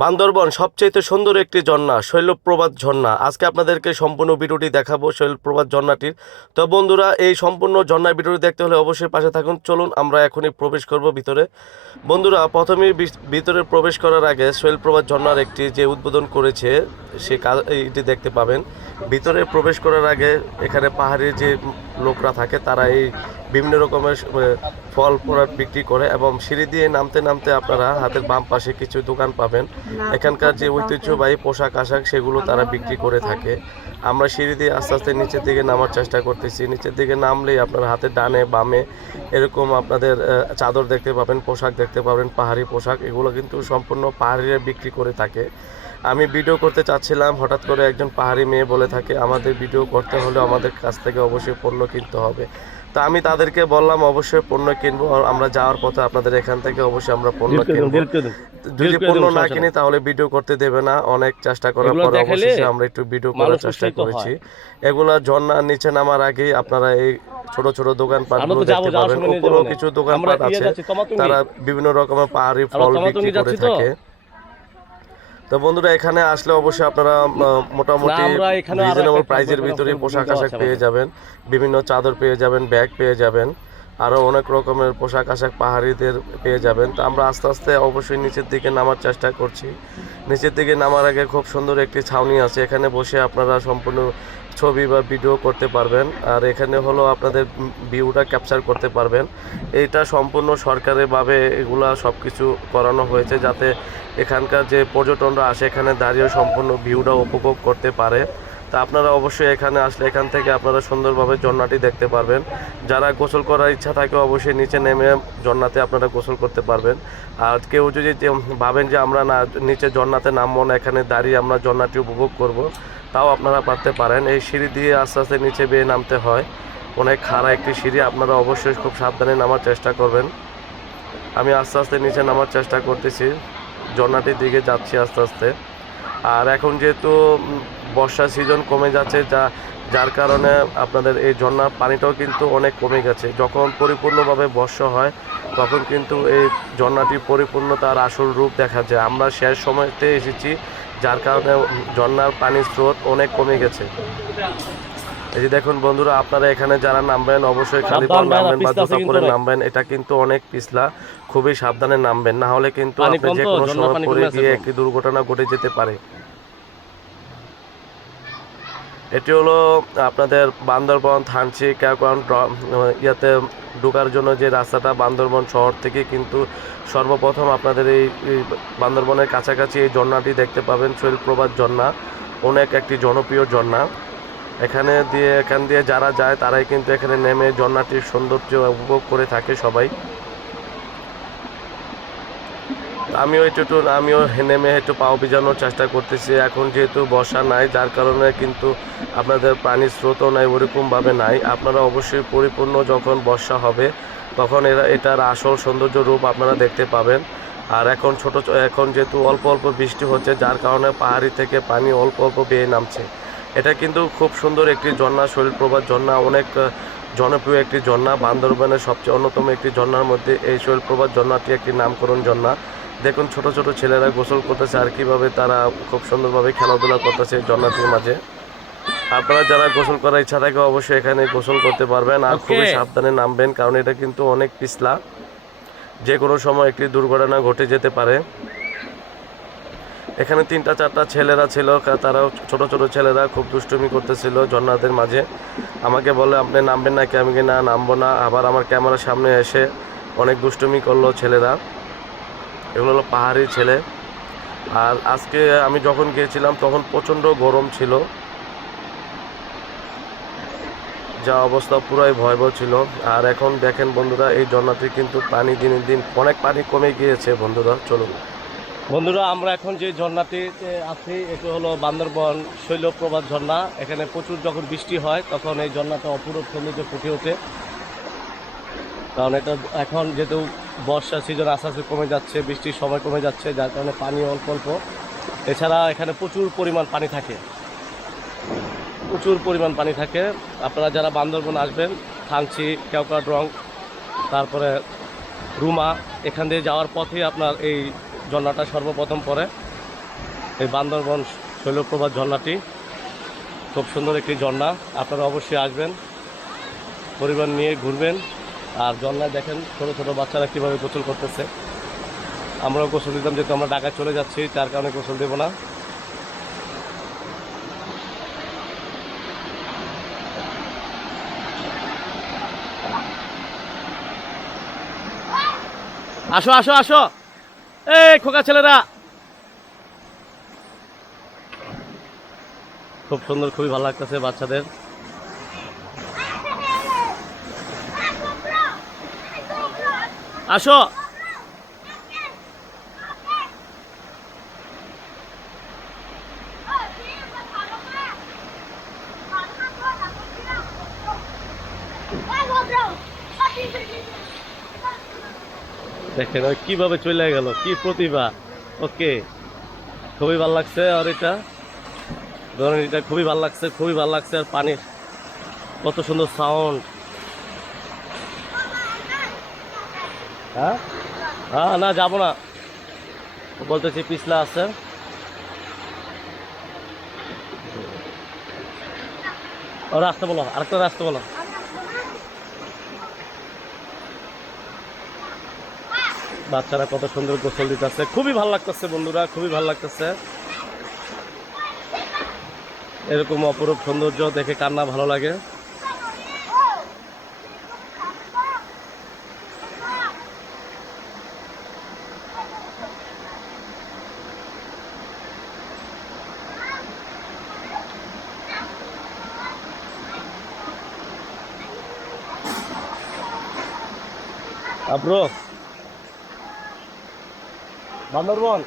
বান্দরবন সবচেয়ে সুন্দর একটি ঝর্ণা শৈলপ্রপাত ঝর্ণা। আজকে আপনাদেরকে সম্পূর্ণ ভিডিওটি দেখাবো শৈলপ্রপাত ঝর্ণাটির। তো বন্ধুরা, এই সম্পূর্ণ ঝর্ণার ভিডিওটি দেখতে হলে অবশ্যই পাশে থাকুন। চলুন আমরা এখনই প্রবেশ করব ভিতরে। বন্ধুরা, প্রথমেই ভিতরে প্রবেশ করার আগে শৈলপ্রপাত ঝর্ণার একটি যে উদ্বোধন করেছে সে এইটি দেখতে পাবেন। ভিতরে প্রবেশ করার আগে এখানে পাহাড়ি যে লোকরা থাকে তারা এই বিভিন্ন রকমের ফল প্রোডাক্ট বিক্রি করে, এবং সিঁড়ি দিয়ে নামতে নামতে আপনারা হাতের বাম পাশে কিছু দোকান পাবেন। এখানকার যে ঐতিহ্যবাহী পোশাক আশাক সেগুলো তারা বিক্রি করে থাকে। আমরা সিঁড়ি দিয়ে আস্তে আস্তে নিচের দিকে নামার চেষ্টা করতেছি। নিচের দিকে নামলেই আপনার হাতের ডানে বামে এরকম আপনাদের চাদর দেখতে পাবেন, পোশাক দেখতে পাবেন, পাহাড়ি পোশাক। এগুলো কিন্তু সম্পূর্ণ পাহাড়িরা বিক্রি করে থাকে। আমি ভিডিও করতে চাচ্ছিলাম, হঠাৎ করে একজন পাহাড়ি মেয়ে বলে থাকে আমাদের ভিডিও করতে হলে আমাদের কাছ থেকে অবশ্যই পণ্য কিনতে হবে। তা আমি তাদেরকে বললাম অবশ্যই পণ্য কিনবো, আমরা যাওয়ার পথে আপনাদের এখান থেকে অবশ্যই আমরা পণ্য কিনবো। যদি পণ্য না কিনি তাহলে ভিডিও করতে দেবে না। অনেক চেষ্টা করার পর অবশেষে আমরা একটু ভিডিও করার চেষ্টা করেছি। এগুলা ঝর্ণার নিচে নামার আগেই আপনারা এই ছোট ছোট দোকানপাটগুলো দেখতে পাবেন। উপরেও কিছু দোকানপাট আছে, তারা বিভিন্ন রকমের পাহাড়ি ফল বিক্রি করে থাকে। তো বন্ধুরা, এখানে আসলে অবশ্যই আপনারা মোটামুটি রিজনেবল প্রাইজের ভিতরে পোশাক আশাক পেয়ে যাবেন, বিভিন্ন চাদর পেয়ে যাবেন, ব্যাগ পেয়ে যাবেন, আরও অনেক রকমের পোশাক আশাক পাহাড়িদের পেয়ে যাবেন। তো আমরা আস্তে আস্তে অবশ্যই নিচের দিকে নামার চেষ্টা করছি। নিচের দিকে নামার আগে খুব সুন্দর একটি ছাউনি আছে, এখানে বসে আপনারা সম্পূর্ণ ছবি বা ভিডিও করতে পারবেন, আর এখানে হলো আপনাদের ভিউটা ক্যাপচার করতে পারবেন। এইটা সম্পূর্ণ সরকারিভাবে এগুলা সব কিছু করানো হয়েছে, যাতে এখানকার যে পর্যটনরা আসে এখানে দাঁড়িয়ে সম্পূর্ণ ভিউটা উপভোগ করতে পারে। তা আপনারা অবশ্যই এখানে আসলে এখান থেকে আপনারা সুন্দরভাবে ঝর্ণাটি দেখতে পারবেন। যারা গোসল করার ইচ্ছা থাকে অবশ্যই নিচে নেমে ঝর্ণাতে আপনারা গোসল করতে পারবেন। আর কেউ যদি ভাবেন যে আমরা না নিচে ঝর্ণাতে নামবো না, এখানে দাঁড়িয়ে আমরা ঝর্ণাটি উপভোগ করব, তাও আপনারা পারতে পারেন। এই সিঁড়ি দিয়ে আস্তে আস্তে নিচে বেয়ে নামতে হয়, অনেক খাড়া একটি সিঁড়ি, আপনারা অবশ্যই খুব সাবধানে নামার চেষ্টা করবেন। আমি আস্তে আস্তে নিচে নামার চেষ্টা করতেছি, ঝর্ণাটির দিকে যাচ্ছি আস্তে আস্তে। আর এখন যেহেতু বর্ষা সিজন কমে যাচ্ছে, যার কারণে আপনাদের এই ঝর্ণার পানিটাও কিন্তু অনেক কমে গেছে। যখন পরিপূর্ণভাবে বর্ষা হয় তখন কিন্তু এই ঝর্ণাটি পরিপূর্ণ তার আসল রূপ দেখা যায়। আমরা শেষ সময়তে এসেছি, যার কারণে ঝর্ণার পানির স্রোত অনেক কমে গেছে। এই যে দেখুন বন্ধুরা, আপনারা এখানে যারা নামবেন অবশ্যই খালি পায়ে নামবেন বা জুতা পরে নামবেন। এটা কিন্তু অনেক পিছলা, খুবই সাবধানে নামবেন, না হলে কিন্তু আপনি যে কোনো সময় পড়ে গিয়ে একটি দুর্ঘটনা ঘটে যেতে পারে। এটি হলো আপনাদের বান্দরবন থানচি কাকন ইয়াতে ঢোকার জন্য যে রাস্তাটা, বান্দরবন শহর থেকে কিন্তু সর্বপ্রথম আপনাদের এই বান্দরবনের কাছাকাছি এই ঝর্ণাটি দেখতে পাবেন, শৈলপ্রপাত ঝর্ণা। অনেক একটি জনপ্রিয় ঝর্ণা। এখান দিয়ে যারা যায় তারাই কিন্তু এখানে নেমে ঝর্ণাটির সৌন্দর্য উপভোগ করে থাকে সবাই। আমিও নেমে একটু পাও ভিজানোর চেষ্টা করতেছি। এখন যেহেতু বর্ষা নাই, যার কারণে কিন্তু আপনাদের পানির স্রোতও নাই, ওরকমভাবে নাই। আপনারা অবশ্যই পরিপূর্ণ যখন বর্ষা হবে তখন এটার আসল সৌন্দর্য রূপ আপনারা দেখতে পাবেন। আর এখন যেহেতু অল্প অল্প বৃষ্টি হচ্ছে, যার কারণে পাহাড়ি থেকে পানি অল্প অল্প বেয়ে নামছে। এটা কিন্তু খুব সুন্দর একটি ঝর্ণা, শৈলপ্রপাত ঝর্ণা, অনেক জনপ্রিয় একটি ঝর্ণা। বান্দরবানের সবচেয়ে অন্যতম একটি ঝর্ণার মধ্যে এই শৈলপ্রপাত ঝর্ণাটি একটি নামকরণ ঝর্ণা। দেখুন ছোট ছোট ছেলেরা গোসল করতেছে, আর কিভাবে তারা খুব সুন্দরভাবে খেলাধুলা করতেছে ঝর্ণাটির মাঝে। আপনারা যারা গোসল করার ইচ্ছা থাকে অবশ্যই এখানে গোসল করতে পারবেন, আর খুবই সাবধানে নামবেন, কারণ এটা কিন্তু অনেক পিছলা, যে কোনো সময় একটি দুর্ঘটনা ঘটে যেতে পারে। এখানে 3-4টা ছেলেরা ছিল, তারাও ছোট ছোট ছেলেরা খুব দুষ্টুমি করতেছিল ঝর্ণাদের মাঝে। আমাকে বলে আপনি নামবেন নাকি, আমি না নামবো না। আবার আমার ক্যামেরার সামনে এসে অনেক দুষ্টুমি করলো ছেলেরা। এগুলো হলো পাহাড়ি ছেলে। আর আজকে আমি যখন গিয়েছিলাম তখন প্রচণ্ড গরম ছিল, যা অবস্থা পুরাই ভয়াবহ ছিল। আর এখন দেখেন বন্ধুরা, এই ঝর্ণাটি কিন্তু পানি দিন দিন অনেক পানি কমে গিয়েছে। বন্ধুরা চলুন। বন্ধুরা, আমরা এখন যে ঝর্ণাটিতে আছি এটা হলো বান্দরবন শৈলপ্রপাত ঝর্ণা। এখানে প্রচুর যখন বৃষ্টি হয় তখন এই ঝর্ণাটা অপরূপ সৌন্দর্য ফুটে ওঠে। কারণ এটা এখন যেহেতু বর্ষা সিজন আস্তে আস্তে কমে যাচ্ছে, বৃষ্টির সময় কমে যাচ্ছে, যার কারণে পানি অল্প অল্প। এছাড়া এখানে প্রচুর পরিমাণ পানি থাকে, প্রচুর পরিমাণ পানি থাকে। আপনারা যারা বান্দরবন আসবেন, থানচি, কেওক্রাডং, তারপরে রুমা, এখান দিয়ে যাওয়ার পথেই আপনার এই ঝর্ণাটা সর্বপ্রথম পড়ে। এই বান্দরবন শৈলপ্রপাত ঝর্ণাটি খুব সুন্দর একটি ঝর্ণা। আপনারা অবশ্যই আসবেন, পরিবার নিয়ে ঘুরবেন। আর ঝর্ণায় দেখেন ছোটো ছোটো বাচ্চারা কীভাবে গোসল করতেছে। আমরাও গোসল দিতাম, যেহেতু আমরা ঢাকায় চলে যাচ্ছি তার কারণে গোসল দেবো না। আসো আসো আসো, এই খোকা ছেলেরা। খুব সুন্দর, খুবই ভালো লাগতেছে বাচ্চাদের। আসো। দেখেন ওই কিভাবে চলে গেল, কি প্রতিভা। ওকে, খুবই ভালো লাগছে। আর এটা ধরেন, এটা খুবই ভালো লাগছে, খুবই ভালো লাগছে। আর পানির কত সুন্দর সাউন্ড। হ্যাঁ হ্যাঁ, না যাবো না, বলতেছি পিছলা আছে। ও রাস্তা বলো, আরেকটা রাস্তা বলো। বাচ্চারা কত সুন্দর গোসল দিতেছে, খুবই ভালো লাগতেছে বন্ধুরা, খুবই ভালো লাগতেছে। এরকম অপরূপ সৌন্দর্য দেখে কার না ভালো লাগে। ব্রো, বান্দরবন